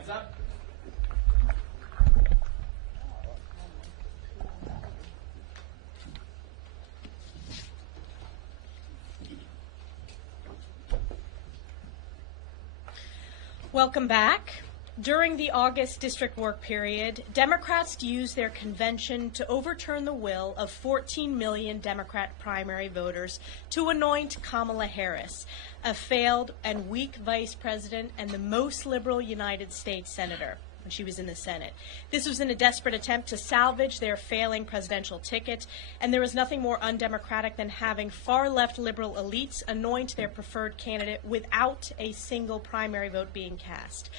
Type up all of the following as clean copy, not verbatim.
Hands up. Welcome back. During the August district work period, Democrats used their convention to overturn the will of 14 million Democrat primary voters to anoint Kamala Harris, a failed and weak vice president and the most liberal United States senator when she was in the Senate. This was in a desperate attempt to salvage their failing presidential ticket, and there is nothing more undemocratic than having far-left liberal elites anoint their preferred candidate without a single primary vote being cast.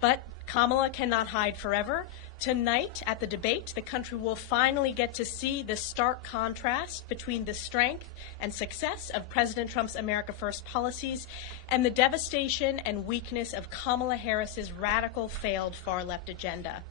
But Kamala cannot hide forever. Tonight, at the debate, the country will finally get to see the stark contrast between the strength and success of President Trump's America First policies and the devastation and weakness of Kamala Harris's radical, failed far-left agenda.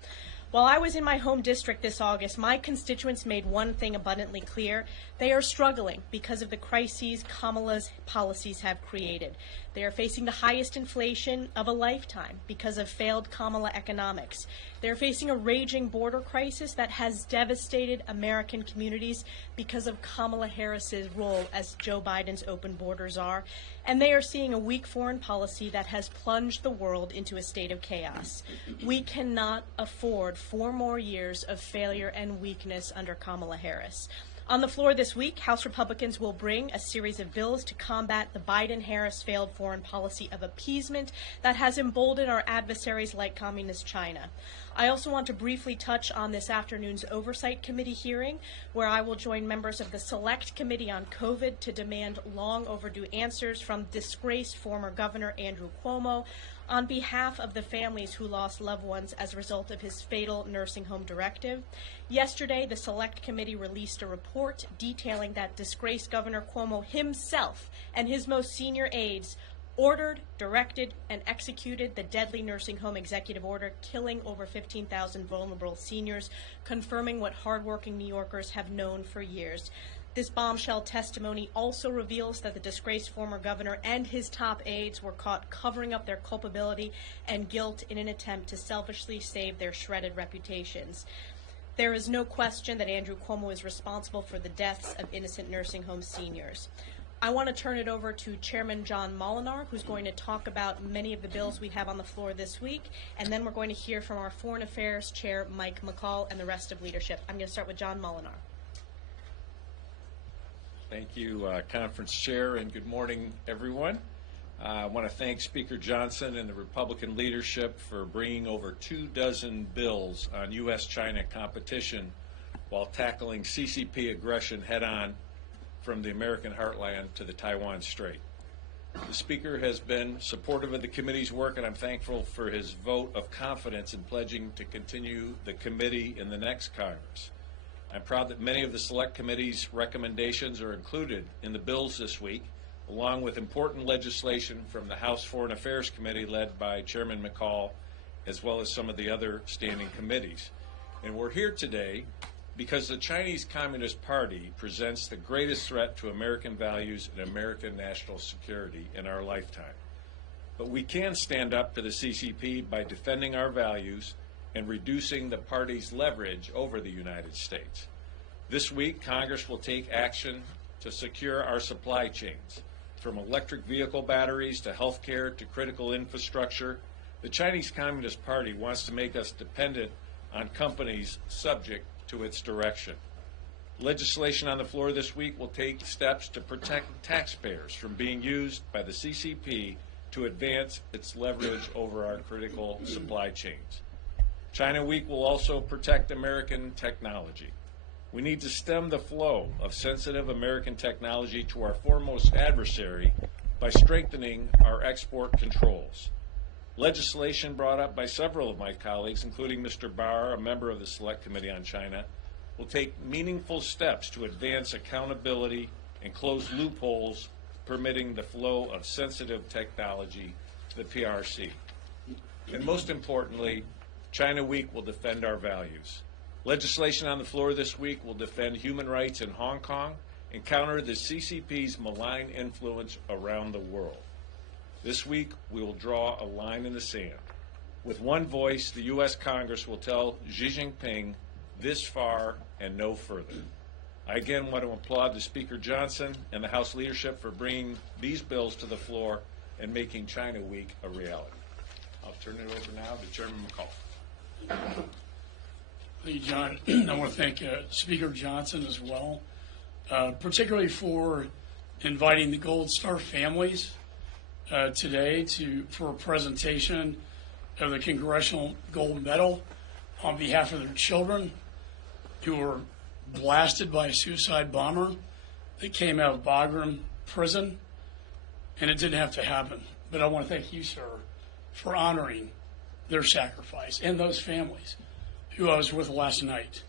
While I was in my home district this August, my constituents made one thing abundantly clear. They are struggling because of the crises Kamala's policies have created. They are facing the highest inflation of a lifetime because of failed Kamala economics. They are facing a raging border crisis that has devastated American communities because of Kamala Harris's role as Joe Biden's open borders are. And they are seeing a weak foreign policy that has plunged the world into a state of chaos. We cannot afford 4 more years of failure and weakness under Kamala Harris. On the floor this week, House Republicans will bring a series of bills to combat the Biden-Harris failed foreign policy of appeasement that has emboldened our adversaries like Communist China. I also want to briefly touch on this afternoon's Oversight Committee hearing, where I will join members of the Select Committee on COVID to demand long overdue answers from disgraced former Governor Andrew Cuomo on behalf of the families who lost loved ones as a result of his fatal nursing home directive. Yesterday, the Select Committee released a report detailing that disgraced Governor Cuomo himself and his most senior aides ordered, directed, and executed the deadly nursing home executive order, killing over 15,000 vulnerable seniors, confirming what hardworking New Yorkers have known for years. This bombshell testimony also reveals that the disgraced former governor and his top aides were caught covering up their culpability and guilt in an attempt to selfishly save their shredded reputations. There is no question that Andrew Cuomo is responsible for the deaths of innocent nursing home seniors. I want to turn it over to Chairman John Molinar, who's going to talk about many of the bills we have on the floor this week, and then we're going to hear from our Foreign Affairs Chair, Mike McCall, and the rest of leadership. I'm going to start with John Molinar. Thank you, Conference Chair, and good morning, everyone. I want to thank Speaker Johnson and the Republican leadership for bringing over 24 bills on U.S.-China competition while tackling CCP aggression head-on from the American heartland to the Taiwan Strait. The Speaker has been supportive of the committee's work, and I'm thankful for his vote of confidence in pledging to continue the committee in the next Congress. I'm proud that many of the Select Committee's recommendations are included in the bills this week, along with important legislation from the House Foreign Affairs Committee led by Chairman McCall, as well as some of the other standing committees. And we're here today because the Chinese Communist Party presents the greatest threat to American values and American national security in our lifetime. But we can stand up to the CCP by defending our values and reducing the party's leverage over the United States. This week, Congress will take action to secure our supply chains. From electric vehicle batteries to healthcare to critical infrastructure, the Chinese Communist Party wants to make us dependent on companies subject to its direction. Legislation on the floor this week will take steps to protect taxpayers from being used by the CCP to advance its leverage over our critical supply chains. China Week will also protect American technology. We need to stem the flow of sensitive American technology to our foremost adversary by strengthening our export controls. Legislation brought up by several of my colleagues, including Mr. Barr, a member of the Select Committee on China, will take meaningful steps to advance accountability and close loopholes permitting the flow of sensitive technology to the PRC. And most importantly, China Week will defend our values. Legislation on the floor this week will defend human rights in Hong Kong and counter the CCP's malign influence around the world. This week, we will draw a line in the sand. With one voice, the U.S. Congress will tell Xi Jinping this far and no further. I again want to applaud the Speaker Johnson and the House leadership for bringing these bills to the floor and making China Week a reality. I'll turn it over now to Chairman McCall. Thank you, John. I want to thank Speaker Johnson as well, particularly for inviting the Gold Star families today for a presentation of the Congressional Gold Medal on behalf of their children who were blasted by a suicide bomber that came out of Bagram prison, and it didn't have to happen. But I want to thank you, sir, for honoring their sacrifice and those families who I was with last night.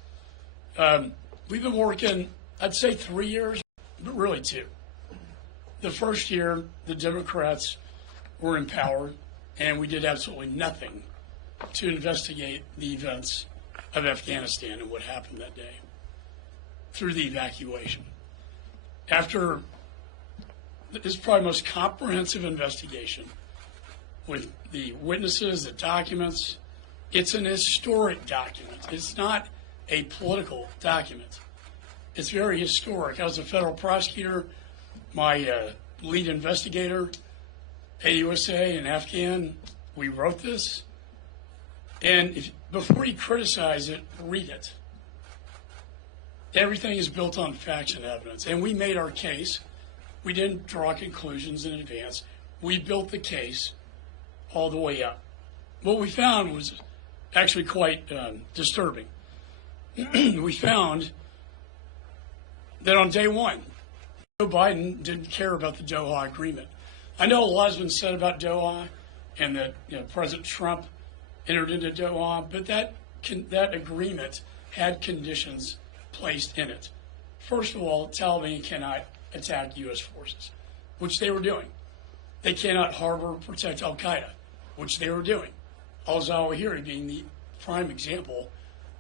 We've been working, I'd say 3 years, but really 2. The first year, the Democrats were in power, and we did absolutely nothing to investigate the events of Afghanistan and what happened that day through the evacuation. After this is probably the most comprehensive investigation with the witnesses, the documents. It's an historic document. It's not a political document. It's very historic. I was a federal prosecutor. My lead investigator, AUSA and Afghan, we wrote this. And before you criticize it, read it. Everything is built on facts and evidence. And we made our case. We didn't draw conclusions in advance. We built the case all the way up. What we found was actually quite disturbing. We found that on day one, Joe Biden didn't care about the Doha agreement. I know a lot has been said about Doha and that President Trump entered into Doha, but that agreement had conditions placed in it. First of all, Taliban cannot attack U.S. forces, which they were doing. They cannot harbor or protect al-Qaeda, which they were doing. Al-Zawahiri being the prime example.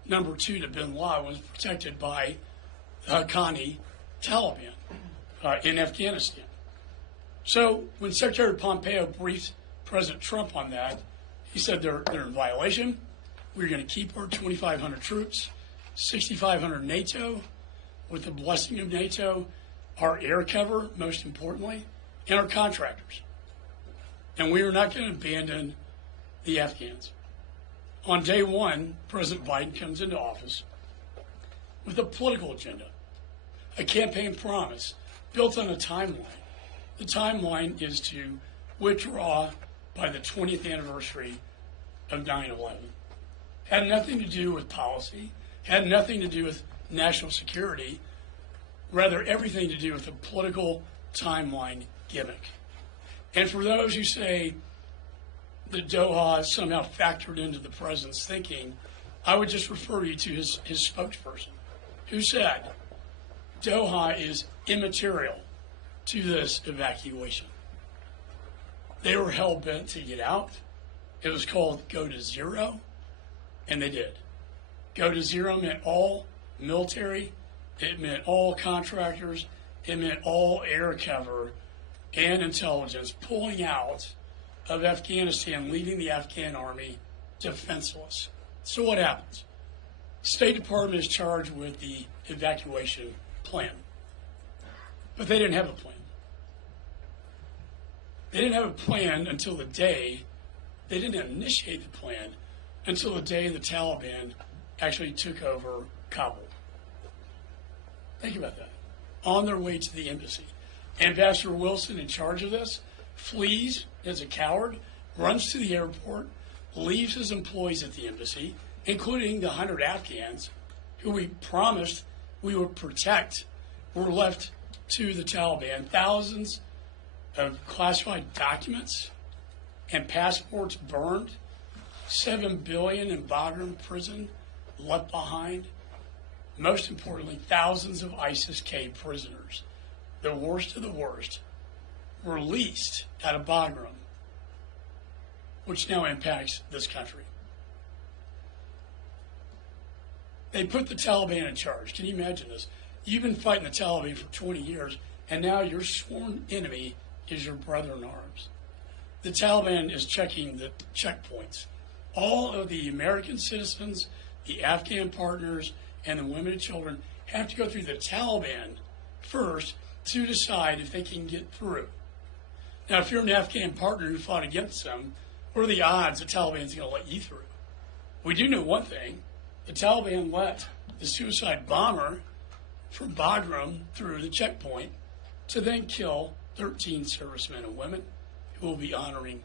Number 2 to bin Laden was protected by the Haqqani Taliban in Afghanistan. So when Secretary Pompeo briefed President Trump on that, he said they're in violation. We're going to keep our 2,500 troops, 6,500 NATO, with the blessing of NATO, our air cover, most importantly, and our contractors. And we are not going to abandon the Afghans. On day one, President Biden comes into office with a political agenda, a campaign promise built on a timeline. The timeline is to withdraw by the 20th anniversary of 9/11. Had nothing to do with policy, had nothing to do with national security, rather everything to do with a political timeline gimmick. And for those who say that Doha somehow factored into the president's thinking, I would just refer you to his spokesperson, who said Doha is immaterial to this evacuation. They were hell-bent to get out. It was called go to zero, and they did. Go to zero meant all military, it meant all contractors, it meant all air cover and intelligence pulling out of Afghanistan, leaving the Afghan army defenseless. So what happens? State Department is charged with the evacuation plan, but they didn't have a plan. They didn't have a plan until the day, they didn't initiate the plan until the day the Taliban actually took over Kabul. Think about that. On their way to the embassy. Ambassador Wilson, in charge of this, flees as a coward, runs to the airport, leaves his employees at the embassy, including the 100 Afghans who we promised we would protect, were left to the Taliban. Thousands of classified documents and passports burned, $7 billion in Bagram prison left behind. Most importantly, thousands of ISIS-K prisoners, the worst of the worst, released out of Bagram, which now impacts this country. They put the Taliban in charge. Can you imagine this? You've been fighting the Taliban for 20 years, and now your sworn enemy is your brother in arms. The Taliban is checking the checkpoints. all of the American citizens, the Afghan partners, and the women and children have to go through the Taliban first to decide if they can get through. Now, if you're an Afghan partner who fought against them, what are the odds the Taliban's going to let you through? We do know one thing. The Taliban let the suicide bomber from Bagram through the checkpoint to then kill 13 servicemen and women who we'll be honoring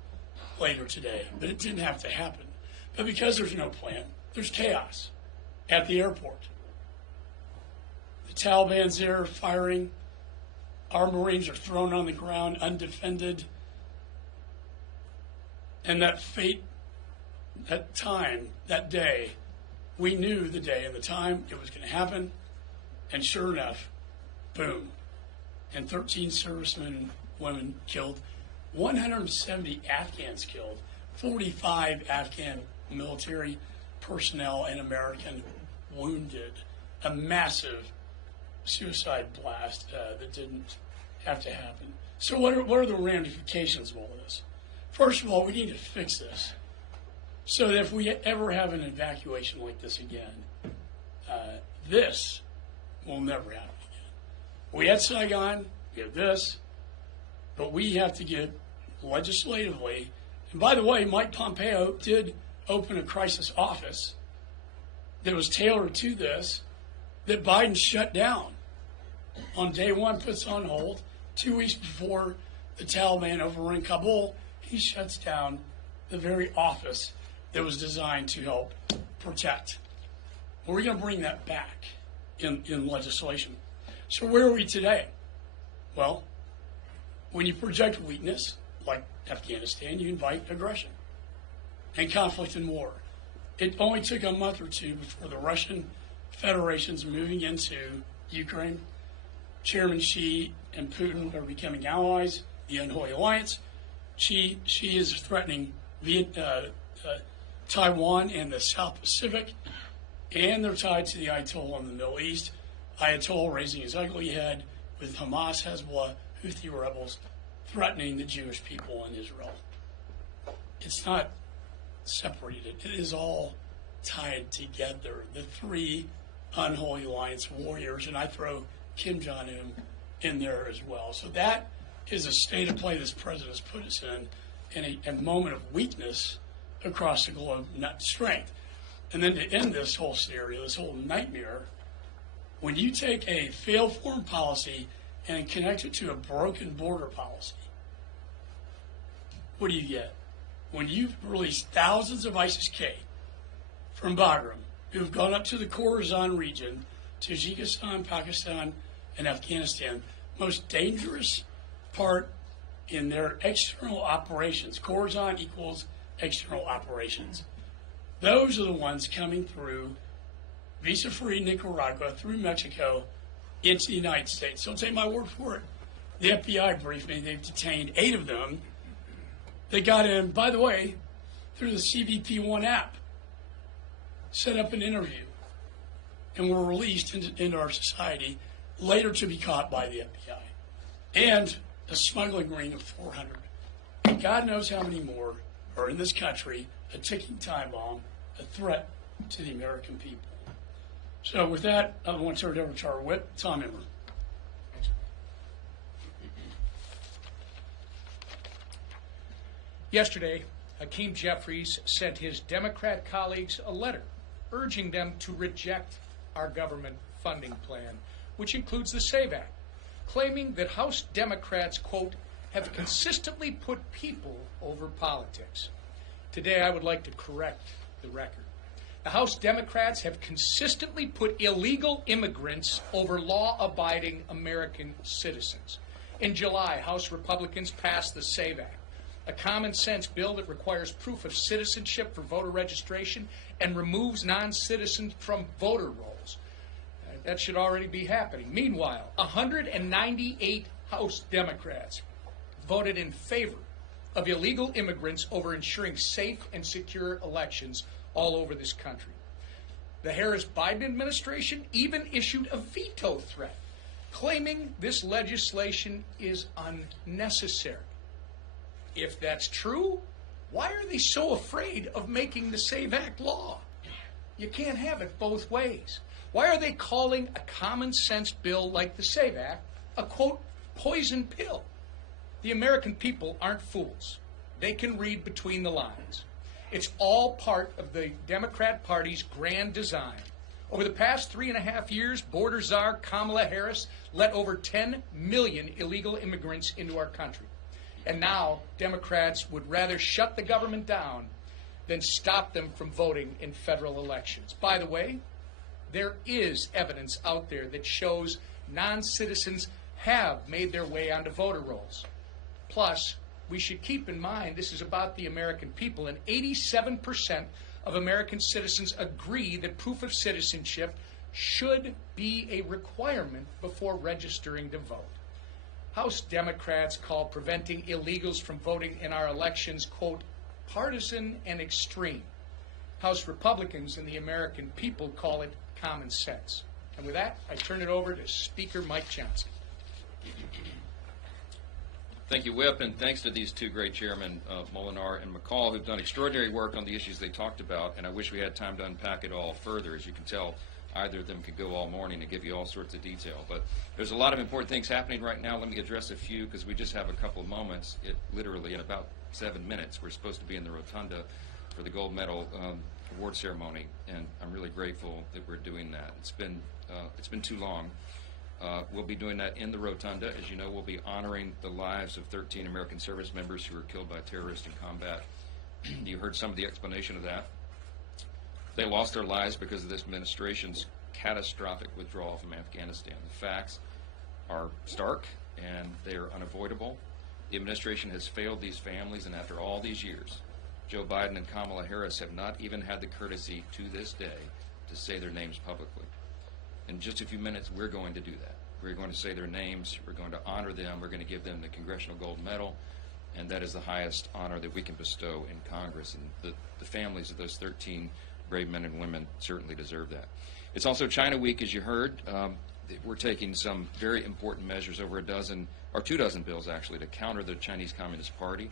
later today. But it didn't have to happen. But because there's no plan, there's chaos at the airport. The Taliban's there firing. Our Marines are thrown on the ground undefended. And that fate, that time, that day, we knew the day and the time it was going to happen. And sure enough, boom. And 13 servicemen and women killed, 170 Afghans killed, 45 Afghan military personnel and American wounded. A massive suicide blast that didn't have to happen. So what are the ramifications of all of this? First of all, we need to fix this so that if we ever have an evacuation like this again, this will never happen again. We had Saigon, we have this, but we have to get legislatively, and by the way, Mike Pompeo did open a crisis office that was tailored to this, that Biden shut down. On day one, puts on hold. 2 weeks before the Taliban overrun Kabul, he shuts down the very office that was designed to help protect. Well, we're going to bring that back in legislation. So where are we today? Well, when you project weakness, like Afghanistan, you invite aggression and conflict and war. It only took a month or two before the Russian Federation's moving into Ukraine. Chairman Xi and Putin are becoming allies, the Unholy Alliance. Xi is threatening Taiwan and the South Pacific, and they're tied to the Ayatollah in the Middle East. Ayatollah raising his ugly head with Hamas, Hezbollah, Houthi rebels threatening the Jewish people in Israel. It's not separated. It is all tied together. The three Unholy Alliance warriors, and I throw Kim Jong-un in there as well. So that is a state of play this president has put us in a moment of weakness across the globe, not strength. And then to end this whole scenario, this whole nightmare, when you take a failed foreign policy and connect it to a broken border policy, what do you get? When you've released thousands of ISIS-K from Bagram, who have gone up to the Khorasan region, Tajikistan, Pakistan, and Afghanistan, most dangerous part in their external operations. Khorasan equals external operations. Those are the ones coming through visa-free Nicaragua, through Mexico, into the United States. Don't take my word for it. The FBI briefed me. They've detained 8 of them. They got in, by the way, through the CBP-1 app, set up an interview, and were released into our society, later to be caught by the FBI. And a smuggling ring of 400. And God knows how many more are in this country, a ticking time bomb, a threat to the American people. So with that, I want to turn it over to our whip, Tom Emmer. Yesterday, Hakeem Jeffries sent his Democrat colleagues a letter urging them to reject our government funding plan, which includes the SAVE Act, claiming that House Democrats, quote, have consistently put people over politics. Today, I would like to correct the record. The House Democrats have consistently put illegal immigrants over law-abiding American citizens. In July, House Republicans passed the SAVE Act, a common-sense bill that requires proof of citizenship for voter registration and removes non-citizens from voter rolls. That should already be happening. Meanwhile, 198 House Democrats voted in favor of illegal immigrants over ensuring safe and secure elections all over this country. The Harris-Biden administration even issued a veto threat, claiming this legislation is unnecessary. If that's true, Why are they so afraid of making the SAVE Act law? You can't have it both ways. Why are they calling a common sense bill like the SAVE Act a, quote, poison pill? The American people aren't fools. They can read between the lines. It's all part of the Democrat Party's grand design. Over the past 3.5 years, border czar Kamala Harris let over 10 million illegal immigrants into our country. And now Democrats would rather shut the government down than stop them from voting in federal elections. By the way, there is evidence out there that shows non-citizens have made their way onto voter rolls. Plus, we should keep in mind this is about the American people, and 87% of American citizens agree that proof of citizenship should be a requirement before registering to vote. House Democrats call preventing illegals from voting in our elections, quote, partisan and extreme. House Republicans and the American people call it common sense. And with that, I turn it over to Speaker Mike Johnson. Thank you, Whip, and thanks to these two great chairmen, Molinar and McCall, who've done extraordinary work on the issues they talked about, and I wish we had time to unpack it all further. As you can tell, either of them could go all morning and give you all sorts of detail. But there's a lot of important things happening right now. Let me address a few, because we just have a couple of moments. Literally, in about 7 minutes, we're supposed to be in the rotunda for the gold medal award ceremony, and I'm really grateful that we're doing that. It's been too long. We'll be doing that in the rotunda. As you know, we'll be honoring the lives of 13 American service members who were killed by terrorists in combat. You heard some of the explanation of that. They lost their lives because of this administration's catastrophic withdrawal from Afghanistan. The facts are stark and they are unavoidable. The administration has failed these families, and after all these years, Joe Biden and Kamala Harris have not even had the courtesy to this day to say their names publicly. In just a few minutes, we're going to do that. We're going to say their names. We're going to honor them. We're going to give them the Congressional Gold Medal, and that is the highest honor that we can bestow in Congress. And the families of those 13 brave men and women certainly deserve that. It's also China Week, as you heard. We're taking some very important measures, over 24 bills actually, to counter the Chinese Communist Party.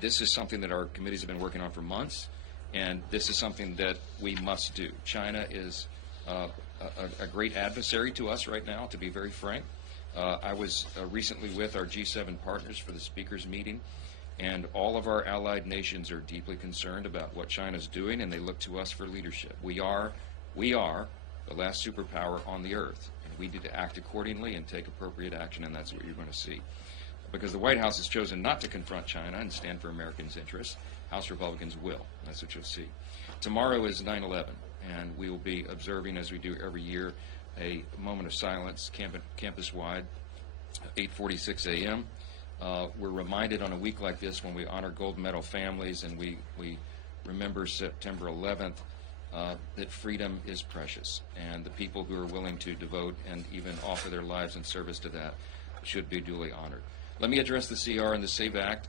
This is something that our committees have been working on for months, and this is something that we must do. China is a great adversary to us right now, to be very frank. I was recently with our G7 partners for the speakers meeting, and all of our allied nations are deeply concerned about what China's doing, and they look to us for leadership. We are the last superpower on the earth, and we need to act accordingly and take appropriate action, and that's what you're going to see. Because the White House has chosen not to confront China and stand for Americans' interests, House Republicans will. That's what you'll see. Tomorrow is 9/11, and we will be observing, as we do every year, a moment of silence campus-wide, 8:46 a.m. We're reminded on a week like this, when we honor gold medal families and we remember September 11th, that freedom is precious, and the people who are willing to devote and even offer their lives in service to that should be duly honored. Let me address the CR and the SAVE Act.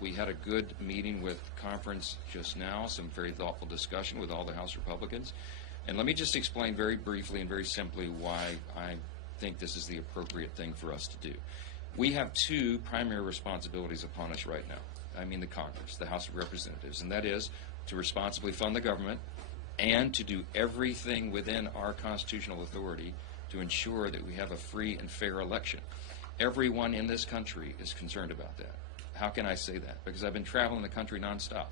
We had a good meeting with conference just now, some very thoughtful discussion with all the House Republicans. And let me just explain very briefly and very simply why I think this is the appropriate thing for us to do. We have two primary responsibilities upon us right now. I mean the Congress, the House of Representatives, and that is to responsibly fund the government and to do everything within our constitutional authority to ensure that we have a free and fair election. Everyone in this country is concerned about that. How can I say that? Because I've been traveling the country nonstop.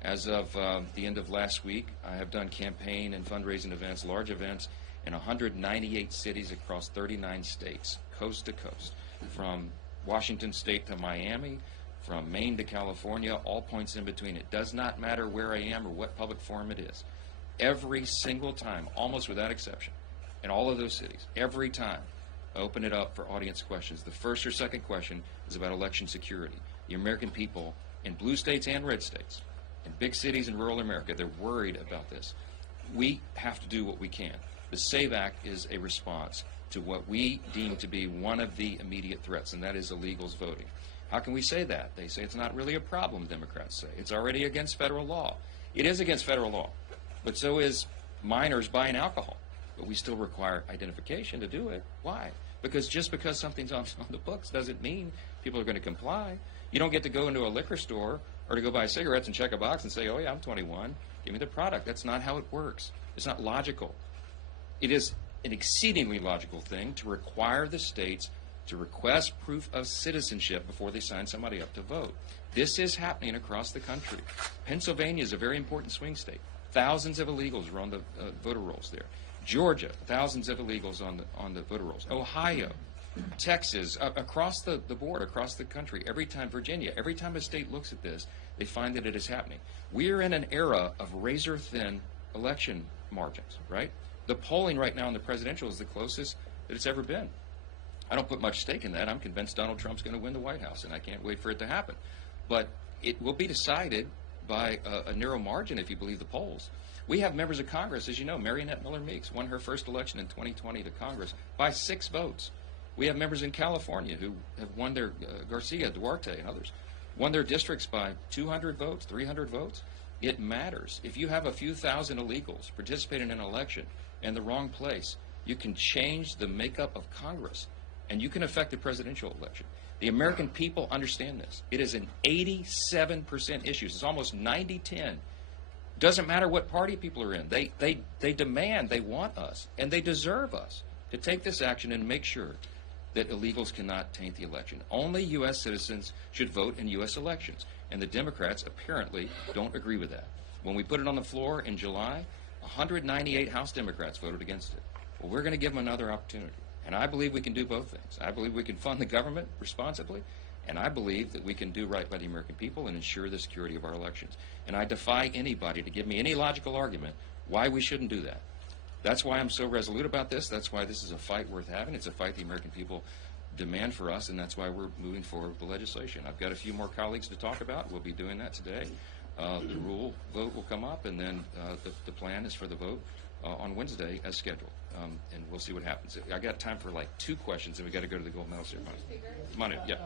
As of the end of last week, I have done campaign and fundraising events, large events, in 198 cities across 39 states, coast to coast, from Washington State to Miami, from Maine to California, all points in between. It does not matter where I am or what public forum it is. Every single time, almost without exception, in all of those cities, every time, I open it up for audience questions. The first or second question is about election security. The American people in blue states and red states, in big cities and rural America, they're worried about this. We have to do what we can. The SAVE Act is a response to what we deem to be one of the immediate threats, and that is illegals voting. How can we say that? They say it's not really a problem, Democrats say. It's already against federal law. It is against federal law, but so is minors buying alcohol. But we still require identification to do it. Why? because just because something's on the books doesn't mean people are going to comply. You don't get to go into a liquor store or to go buy cigarettes and check a box and say, oh yeah, I'm 21, give me the product. That's not how it works. It's not logical. It is an exceedingly logical thing to require the states to request proof of citizenship before they sign somebody up to vote. This is happening across the country. Pennsylvania is a very important swing state. Thousands of illegals are on the voter rolls there. Georgia, thousands of illegals on the voter rolls. Ohio, Texas, across the board, across the country, every time, Virginia, every time a state looks at this, they find that it is happening. We are in an era of razor-thin election margins, right? The polling right now in the presidential is the closest that it's ever been. I don't put much stake in that. I'm convinced Donald Trump's going to win the White House, and I can't wait for it to happen. But it will be decided by a narrow margin if you believe the polls. We have members of Congress, as you know, Marionette Miller Meeks won her first election in 2020 to Congress by 6 votes. We have members in California who have won their, Garcia, Duarte, and others, won their districts by 200 votes, 300 votes. It matters. If you have a few thousand illegals participating in an election in the wrong place, you can change the makeup of Congress, and you can affect the presidential election. The American people understand this. It is an 87% issue. It's almost 90-10. Doesn't matter what party people are in. They demand, they want us, and they deserve us to take this action and make sure that illegals cannot taint the election. Only U.S. citizens should vote in U.S. elections, and the Democrats apparently don't agree with that. When we put it on the floor in July, 198 House Democrats voted against it. Well, we're going to give them another opportunity, and I believe we can do both things. I believe we can fund the government responsibly, and I believe that we can do right by the American people and ensure the security of our elections. And I defy anybody to give me any logical argument why we shouldn't do that. That's why I'm so resolute about this. That's why this is a fight worth having. It's a fight the American people demand for us, and that's why we're moving forward with the legislation. I've got a few more colleagues to talk about. We'll be doing that today. The rule vote will come up, and then the plan is for the vote on Wednesday as scheduled. And we'll see what happens. I got time for like 2 questions, and we got to go to the gold medal ceremony. Manu, yeah.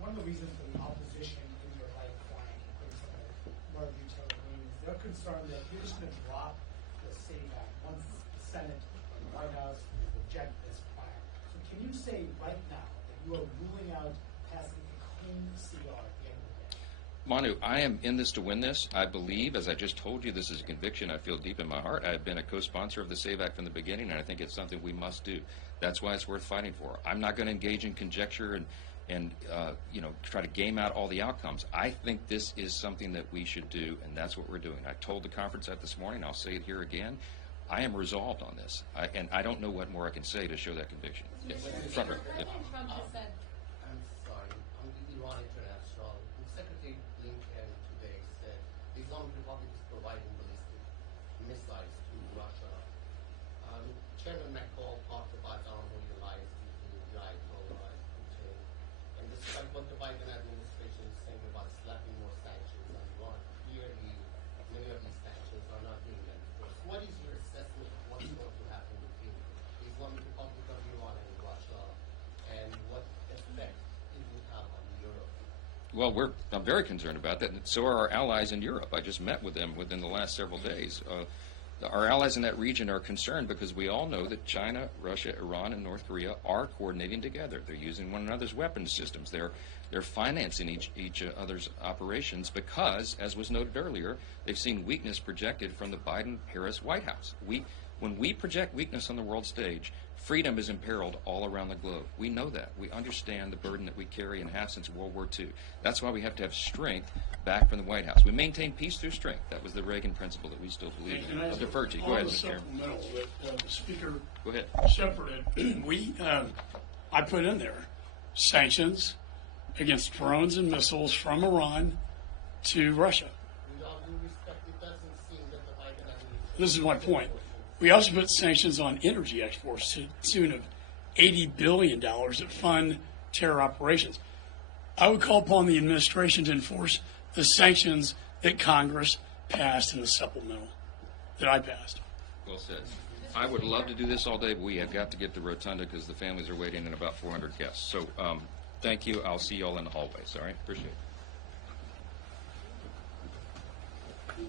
One of the reasons for the opposition in your right flank, including some of the more detailed agreements, they're concerned that you're just going to drop the SAVE Act once the Senate and the White House reject this plan. So can you say right now that you are ruling out passing a clean CR at the end of the day? Manu, I am in this to win this. I believe, as I just told you, this is a conviction I feel deep in my heart. I've been a co-sponsor of the SAVE Act from the beginning, and I think it's something we must do. That's why it's worth fighting for. I'm not going to engage in conjecture and try to game out all the outcomes. I think this is something that we should do, and that's what we're doing. I told the conference that this morning. I'll say it here again. I am resolved on this, and I don't know what more I can say to show that conviction. Yeah. Front row. Yeah. Trump has said. I'm sorry. I'm with Iran International. Secretary Blinken today said the Islamic Republic is providing ballistic missiles to Russia. Chairman McCall talked about armor allies between the Ayatollah and Putin. And despite what the Biden administration is saying about slapping more sanctions on Iran, clearly many of these sanctions are not being enforced. What is your assessment of what's going to happen between the Islamic Republic of Iran and Russia, and what effect it will have on Europe? Well, I'm very concerned about that. So are our allies in Europe. I just met with them within the last several days. Our allies in that region are concerned because we all know that China, Russia, Iran, and North Korea are coordinating together. They're using one another's weapons systems. They're financing each other's operations because, as was noted earlier, they've seen weakness projected from the Biden-Harris White House. When we project weakness on the world stage, freedom is imperiled all around the globe. We know that. We understand the burden that we carry and have since World War II. That's why we have to have strength back from the White House. We maintain peace through strength. That was the Reagan principle that we still believe in. I'll defer to you. Go ahead, Mr. Chairman. The Speaker Go ahead. separated. I put in there sanctions against drones and missiles from Iran to Russia. With all due respect, it doesn't seem that the Biden administration. This is my point. We also put sanctions on energy exports to the tune of $80 billion that fund terror operations. I would call upon the administration to enforce the sanctions that Congress passed in the supplemental that I passed. Well said. I would love to do this all day, but we have got to get to Rotunda because the families are waiting and about 400 guests. So thank you. I'll see you all in the hallways. All right? Appreciate it.